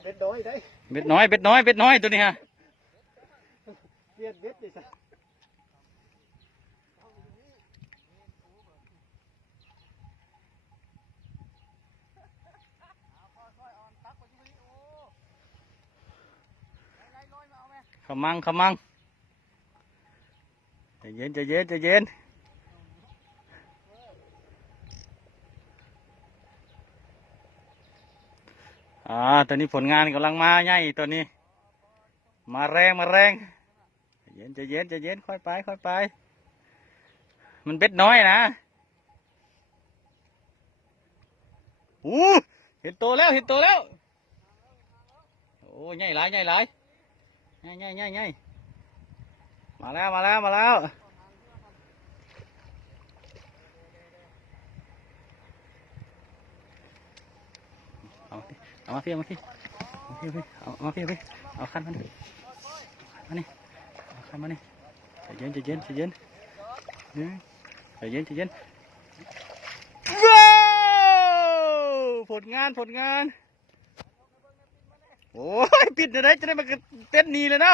เบ็ดน้อยได้ เบ็ดน้อยเบ็ดน้อยเบ็ดน้อยตัวนี้ฮะเบียดเบ็ดดิสัขมังขมังใจเย็นใจเย็นใจเย็นตัวนี้ผลงานกำลังมาใหญ่ตัวนี้มาแรงมาแรงใจเย็นใจเย็นใจเย็นค่อยไปค่อยไปมันเบ็ดน้อยนะเห็นตัวแล้วเห็นตัวแล้วโอ้ใหญ่หลายใหญ่หลายใหญ่ใหญ่ใหญ่ใหญ่มาแล้วมาแล้วมาแล้วเอามาพี่เอามาพี่เอามาพี่เอาคันมันมานี่เอาคันมานี่ใจเย็นใจเย็นใจเย็นใจเย็นใจเย็นว้าวผลงานผลงานโอ้ยปิดอะไรจะได้มาเต้นหนีเลยนะ